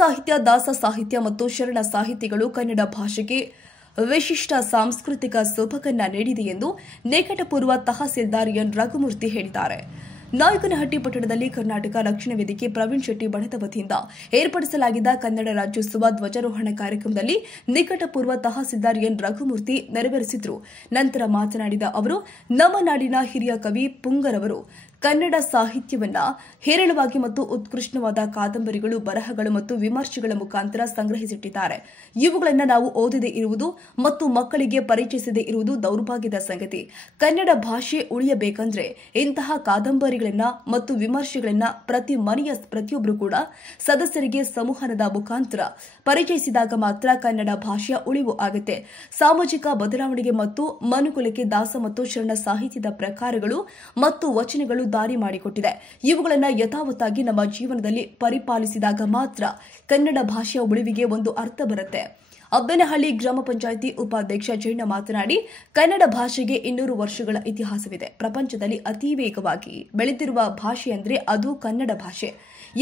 ಸಾಹಿತ್ಯ, ದಾಸ ಸಾಹಿತ್ಯ ಮತ್ತು ಶರಣ ಸಾಹಿತ್ಯಗಳು ಕನ್ನಡ ಭಾಷೆಗೆ ವಿಶಿಷ್ಟ ಸಾಂಸ್ಕೃತಿಕ ಸೊಬಗನ್ನ ನೀಡಿದೆ ಎಂದು ನಿಕಟಪೂರ್ವ ತಹಸೀಲ್ದಾರ್ ಎನ್ ರಘುಮೂರ್ತಿ ಹೇಳಿದ್ದಾರೆ. ನಾಯಕನಹಟ್ಟಿ ಪಟ್ಟಣದಲ್ಲಿ ಕರ್ನಾಟಕ ರಕ್ಷಣಾ ವೇದಿಕೆ ಪ್ರವೀಣ್ ಶೆಟ್ಟಿ ಬಣದ ವತಿಯಿಂದ ಏರ್ಪಡಿಸಲಾಗಿದ್ದ ಕನ್ನಡ ರಾಜ್ಯೋತ್ಸವ ಧ್ವಜಾರೋಹಣ ಕಾರ್ಯಕ್ರಮದಲ್ಲಿ ನಿಕಟಪೂರ್ವ ತಹಸೀಲ್ದಾರ್ ಎನ್ ರಘುಮೂರ್ತಿ ನೆರವೇರಿಸಿದರು. ನಂತರ ಮಾತನಾಡಿದ ಅವರು, ನಮ್ಮ ನಾಡಿನ ಹಿರಿಯ ಕವಿ ಪುಂಗರವರು ಕನ್ನಡ ಸಾಹಿತ್ಯವನ್ನ ಹೇರಳವಾಗಿ ಮತ್ತು ಉತ್ಕೃಷ್ಟವಾದ ಕಾದಂಬರಿಗಳು, ಬರಹಗಳು ಮತ್ತು ವಿಮರ್ಶೆಗಳ ಮುಖಾಂತರ ಸಂಗ್ರಹಿಸಿಟ್ಟಿದ್ದಾರೆ. ಇವುಗಳನ್ನು ನಾವು ಓದದೇ ಇರುವುದು ಮತ್ತು ಮಕ್ಕಳಿಗೆ ಪರಿಚಯಿಸದೇ ಇರುವುದು ದೌರ್ಭಾಗ್ಯದ ಸಂಗತಿ. ಕನ್ನಡ ಭಾಷೆ ಉಳಿಯಬೇಕಂದ್ರೆ ಇಂತಹ ಕಾದಂಬರಿಗಳನ್ನ ಮತ್ತು ವಿಮರ್ಶೆಗಳನ್ನ ಪ್ರತಿ ಮನೆಯ ಪ್ರತಿಯೊಬ್ಬರು ಕೂಡ ಸದಸ್ಯರಿಗೆ ಸಂವಹನದ ಮುಖಾಂತರ ಪರಿಚಯಿಸಿದಾಗ ಮಾತ್ರ ಕನ್ನಡ ಭಾಷೆಯ ಉಳಿವು ಆಗುತ್ತೆ. ಸಾಮಾಜಿಕ ಬದಲಾವಣೆಗೆ ಮತ್ತು ಮನುಕುಲಕ್ಕೆ ದಾಸ ಮತ್ತು ಶರಣ ಸಾಹಿತ್ಯದ ಪ್ರಕಾರಗಳು ಮತ್ತು ವಚನಗಳು ದಾರಿ ಮಾಡಿಕೊಟ್ಟಿದೆ. ಇವುಗಳನ್ನು ಯಥಾವತ್ತಾಗಿ ನಮ್ಮ ಜೀವನದಲ್ಲಿ ಪರಿಪಾಲಿಸಿದಾಗ ಮಾತ್ರ ಕನ್ನಡ ಭಾಷೆಯ ಉಳಿವಿಗೆ ಒಂದು ಅರ್ಥ ಬರುತ್ತೆ. ಅಬ್ಬನಹಳ್ಳಿ ಗ್ರಾಮ ಪಂಚಾಯಿತಿ ಉಪಾಧ್ಯಕ್ಷ ಜಯಣ್ಣ ಮಾತನಾಡಿ, ಕನ್ನಡ ಭಾಷೆಗೆ 200 ವರ್ಷಗಳ ಇತಿಹಾಸವಿದೆ. ಪ್ರಪಂಚದಲ್ಲಿ ಅತಿ ವೇಗವಾಗಿ ಬೆಳೆದಿರುವ ಭಾಷೆ ಅಂದ್ರೆ ಅದು ಕನ್ನಡ ಭಾಷೆ.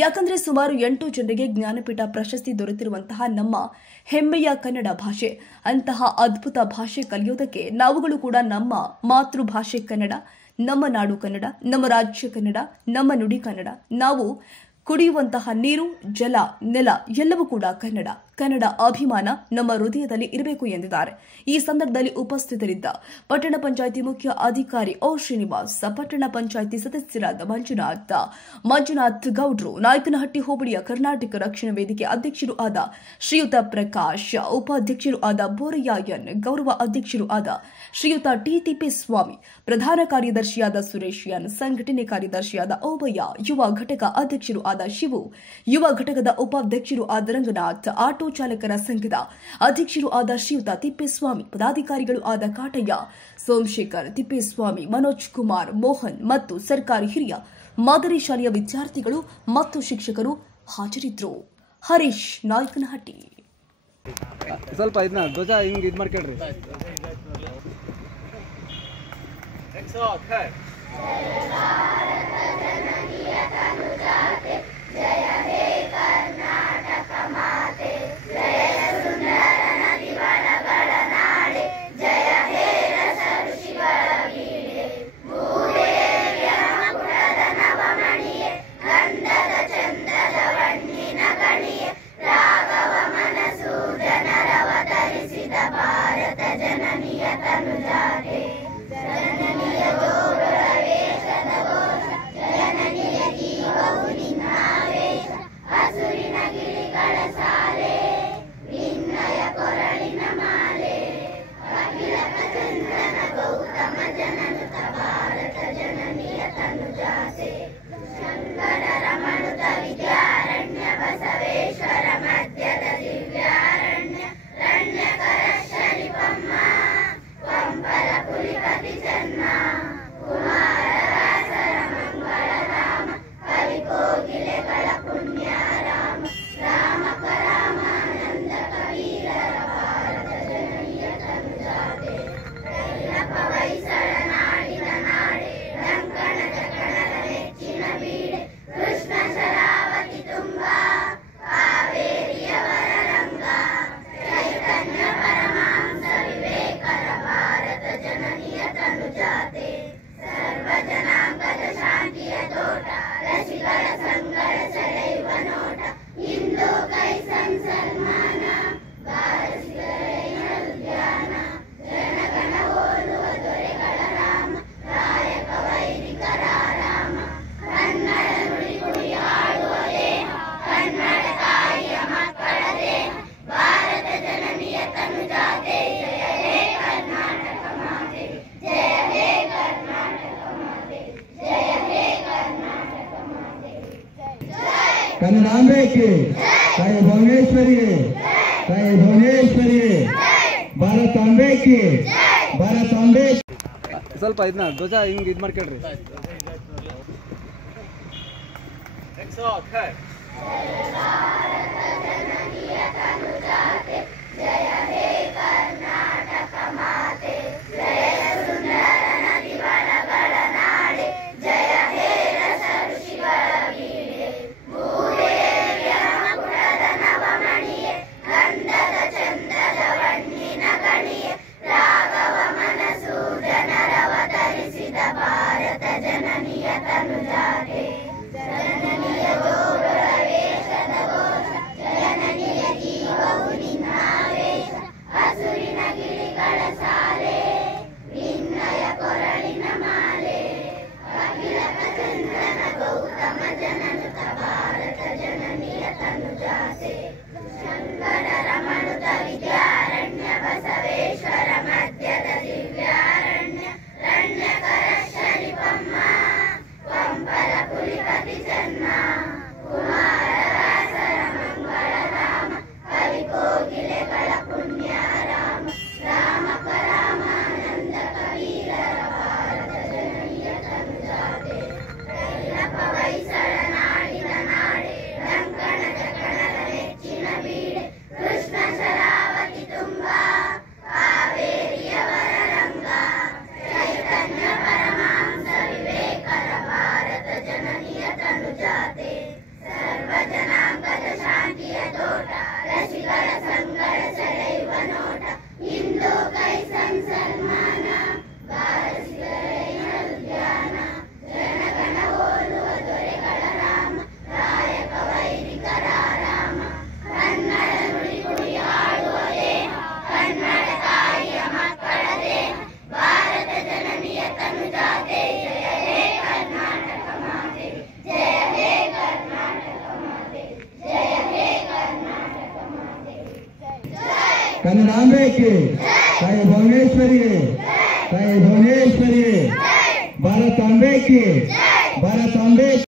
ಯಾಕಂದ್ರೆ ಸುಮಾರು 8 ಜನರಿಗೆ ಜ್ಞಾನಪೀಠ ಪ್ರಶಸ್ತಿ ದೊರೆತಿರುವಂತಹ ನಮ್ಮ ಹೆಮ್ಮೆಯ ಕನ್ನಡ ಭಾಷೆ. ಅಂತಹ ಅದ್ಭುತ ಭಾಷೆ ಕಲಿಯೋದಕ್ಕೆ ನಾವುಗಳು ಕೂಡ ನಮ್ಮ ಮಾತೃಭಾಷೆ ಕನ್ನಡ, ನಮ್ಮ ನಾಡು ಕನ್ನಡ, ನಮ್ಮ ರಾಜ್ಯ ಕನ್ನಡ, ನಮ್ಮ ನುಡಿ ಕನ್ನಡ, ನಾವು ಕುಡಿಯುವಂತಹ ನೀರು, ಜಲ, ನೆಲ ಎಲ್ಲವೂ ಕೂಡ ಕನ್ನಡ. ಕನ್ನಡ ಅಭಿಮಾನ ನಮ್ಮ ಹೃದಯದಲ್ಲಿ ಇರಬೇಕು ಎಂದಿದ್ದಾರೆ. ಈ ಸಂದರ್ಭದಲ್ಲಿ ಉಪಸ್ಥಿತರಿದ್ದ ಪಟ್ಟಣ ಪಂಚಾಯಿತಿ ಮುಖ್ಯ ಅಧಿಕಾರಿ ಓ ಶ್ರೀನಿವಾಸ್, ಪಟ್ಟಣ ಪಂಚಾಯಿತಿ ಸದಸ್ಯರಾದ ಮಂಜುನಾಥ್ ಗೌಡ್ರು, ನಾಯಕನಹಟ್ಟಿ ಹೋಬಳಿಯ ಕರ್ನಾಟಕ ರಕ್ಷಣಾ ವೇದಿಕೆ ಅಧ್ಯಕ್ಷರು ಆದ ಶ್ರೀಯುತ ಪ್ರಕಾಶ್, ಉಪಾಧ್ಯಕ್ಷರು ಆದ ಬೋರಯ್ಯ ಎನ್, ಗೌರವ ಅಧ್ಯಕ್ಷರು ಆದ ಶ್ರೀಯುತ ಟಿ ತಿಪ್ಪೇಸ್ವಾಮಿ, ಪ್ರಧಾನ ಕಾರ್ಯದರ್ಶಿಯಾದ ಸುರೇಶ್ ಎನ್, ಸಂಘಟನೆ ಕಾರ್ಯದರ್ಶಿಯಾದ ಓಬಯ್ಯ, ಯುವ ಘಟಕ ಅಧ್ಯಕ್ಷರು ಆದ ಶಿವು, ಯುವ ಘಟಕದ ಉಪಾಧ್ಯಕ್ಷರು ಆದ ರಂಗನಾಥ್, ಆಟೋ ಚಾಲಕರ ಸಂಘದ ಅಧ್ಯಕ್ಷರು ಆದ ಶ್ರೀಯುತ ತಿಪ್ಪೇಸ್ವಾಮಿ, ಪದಾಧಿಕಾರಿಗಳು ಆದ ಕಾಟಯ್ಯ, ಸೋಮಶೇಖರ್, ತಿಪ್ಪೇಸ್ವಾಮಿ, ಮನೋಜ್ ಕುಮಾರ್, ಮೋಹನ್ ಮತ್ತು ಸರ್ಕಾರಿ ಹಿರಿಯ ಮಾದರಿ ಶಾಲೆಯ ವಿದ್ಯಾರ್ಥಿಗಳು ಮತ್ತು ಶಿಕ್ಷಕರು ಹಾಜರಿದ್ದರು. ಹರೀಶ್, ನಾಯಕನಹಟ್ಟಿ. ಸ್ವಲ್ಪ ಇದನ್ನ ಧ್ವಜ ಹಿಂಗ್ ಇದ್ ಮಾಡ್ಕೊಳ್ರಿ. ಜಯ ಹೇ ಕರ್ನಾಟಕ ಮಾತೆ, ಜಯ ಸುಂದರ ನದಿ ವನಗಳ ನಾಡೆ, ಜಯ ಹೇ ರಸ ಋಷಿಗಳ ವೀಣೆ, ಭೂದೇವಿಯ ಮಕುಟದ ನವಮಣಿಯೇ, ಗಂಧದ ಚಂದದ ವಣ್ಣಿನ ಗಣಿಯೇ, ರಾಘವ ಮನಸು ಜನರವತರಿಸಿದ ಭಾರತ ಜನನಿಯ ತನುಜಾತೆ, ಜನನಿಯ ಜೋಗಳ ವೇಷದ ಘೋಷ, ಜನನಿಯ ಜೀವವು ನಿನ್ನಾವೇಶ, ಹಸುರಿನ ಗಿಳಿಗಳ ಸಾಲೆ, ನಿನ್ನಯ ಕೊರಳಿನ ಮಾಲೆ, ಅಖಿಲಕ ಚಂದ್ರನ ಗೌತಮ ಜನನುತ ಭಾರತ ಜನನಿಯ ತನುಜಾತೆ, ಶಂಕರ ರಮಣುತ ವಿದ್ಯಾರಣ್ಯ, ಬಸವೇಶ್ವರ ಮಧ್ಯದ ದಿವ್ಯಾರಣ್ಯ, ರಣ್ಯಕರ ಶನಿಪಮ್ಮ, ಪಂಪಲ ಪುಲಿಪತಿ ಚೆನ್ನ, ಕುಮಾರವ್ಯಾಸರ ಮಂಗಳಧಾಮ, ಕವಿ ಕೋಗಿಲೆಗಳ ಪುಣ್ಯಾರಾಮ, ರಾಮಕ ರಾಮಾನಂದ ಕವೀರರ ಭಾರತ ಜನನಿಯ ತನುಜಾತೆ, ಕೈಲಪ ಹೊಯ್ಸಳ ನಾಡಿನ ನಾಡೆ, ಡಂಕಣದ ಕಣದ ನೆಚ್ಚಿನ ಬೀಡೆ, ಕೃಷ್ಣ ಶರಾವತಿ ತುಂಬ, ಕಾವೇರಿಯವರ ರಂಗ, ಚೈತನ್ಯ ಪರಮಹಂಸ ವಿವೇಕರ ಭಾರತ ಜನನಿಯ ತನುಜಾತೆ, ಸರ್ವ ಜನಾಂಗದ ಶಾಂತಿಯ ತೋಟ, ರಸಿಕರ ಸಂಗಡ ಸೆಳೆಯುವ ನೋಟ, ಹಿಂದೂ ಕೈ ಸಂಸನ್ಮಾನ, ಬಾರಸಿಗರೆಯ ಉದ್ಯಾನ, ಜನಗಣ ಹೋಲುವ ದೊರೆಗಳ ರಾಮ, ರಾಯಕ ವೈದಿಕರ ರಾಮ, ಕನ್ನಡ ನುಡಿ ಕುಡಿಯಾಡುವ ದೇಹ, ಕನ್ನಡ ತಾಯಿಯ ಮಕ್ಕಳ ದೇಹ, ಭಾರತ ಜನನಿಯ ತನುಜಾತೆ, ಜಯ ಹೇ ಕರ್ನಾಟಕ ಮಾತೆ, ಜಯ ಹೇ ಕರ್ನಾಟಕ ಮಾತೆ, ಜಯ ಹೇ ಕರ್ನಾಟಕ ಮಾತೆ, ಕನ್ನಡಾಂಬೆಗೆ ತಾಯಿ ಭುವನೇಶ್ವರಿಗೆ, ತಾಯಿ ಭುವನೇಶ್ವರಿಗೆ, ಭಾರತಾಂಬೆಗೆ, ಭಾರತಾಂಬೆ. ಸ್ವಲ್ಪ ಇದನ್ನ ಧ್ವಜ ಹಿಂಗ್ ಇದ್ ಮಾಡ್ಕೊಳ್ರಿ. ಜಯ ಹೇ ಕರ್ನಾಟಕ ಮಾತೆ, ಜಯ ಸುಂದರ ನದಿ ವನಗಳ ನಾಡೆ, ಜಯ ಹೇ ರಸ ಋಷಿಗಳ ವೀಣೆ, ಭೂದೇವಿಯ ಮಕುಟದ ನವ ಕನ್ನಡಾಂಬೆ ಕಿ ತಾಯಿ ಭುವನೇಶ್ವರಿ ತಾಯಿ ಭುವನೇಶ್ವರಿ ಭಾರತಾಂಬೆ ಕಿ ಭಾರತಾಂಬೆ